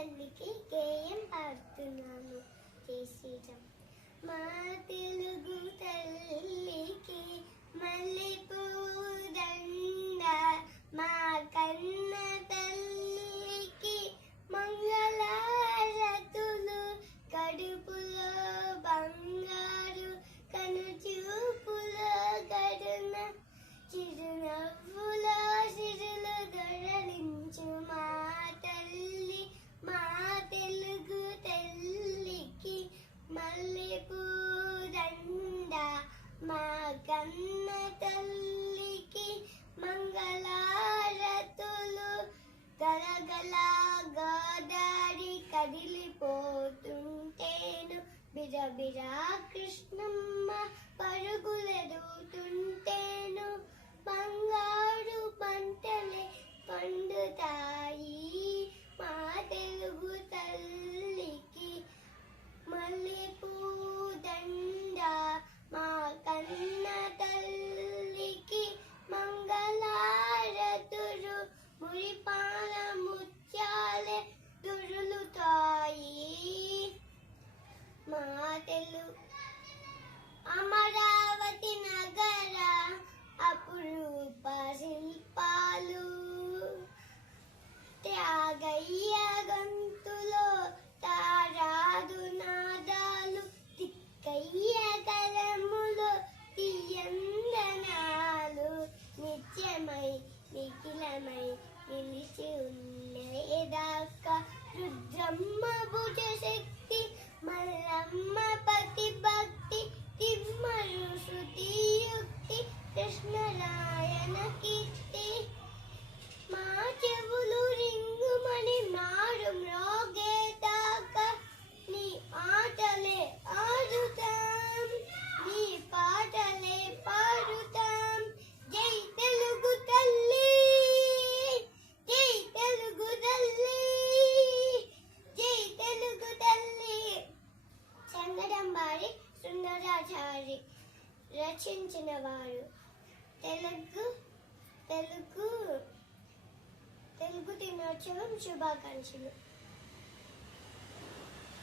తల్లికి గేయం పాడుతున్నాను. జై శ్రీరామ్. మా తెలుగు తల్లికి మల్లెపూ దండ, మా కన్న తల్లికి మంగళారతులు, కడుపులో బంగారు కనుచూపులో కరుణ, చిరునవ్వులో సిరులు దొరలించు మా తల్లి. మా తెలుగు తల్లికి మల్లెపూ దండ, మా కన్న తల్లికి మంగళారతులు. గలగల గోదారి కదిలిపోతుంటేను, బిరబిరా కృష్ణమ్మ పరుగులెడుతుంటేను, బంగారు పంటలే పండుతాయి. మా తెలుగు తల్లికి మల్లెపూ దండ, మా కన్న తల్లికి మంగళారతులు. మురిపాల ముత్యాలే దొరులుతాయి. మా తెలుగు అమరావతి నగర అపురూప శిల్పాలు, త్యాగయ్య గొంతులో తారాదు నాదాలు, తిక్కయ్య కలములో తీయందనాలు, నిత్యమై నిఖిలమై నిలిచి ఉండేదాకా. రుద్రమ్మ భుజ శక్తి, మల్లమ్మ పతి భక్తి, తిమ్మరు శృతి యుక్తి, కృష్ణరాయన కీర్తి. మా చెవులు రింగుమని మారు మ్రోగేదాకా నీ ఆటలే ఆడుతాం, నీ పాటలే పాడుతాం. జై తెలుగు తల్లి, జై తెలుగు తల్లి, జై తెలుగు తల్లి. సంగడంబారి సుందరాచారి రచించిన వారు. తెలుగు తెలుగు తెలుగు దినోత్సవం శుభాకాంక్షలు.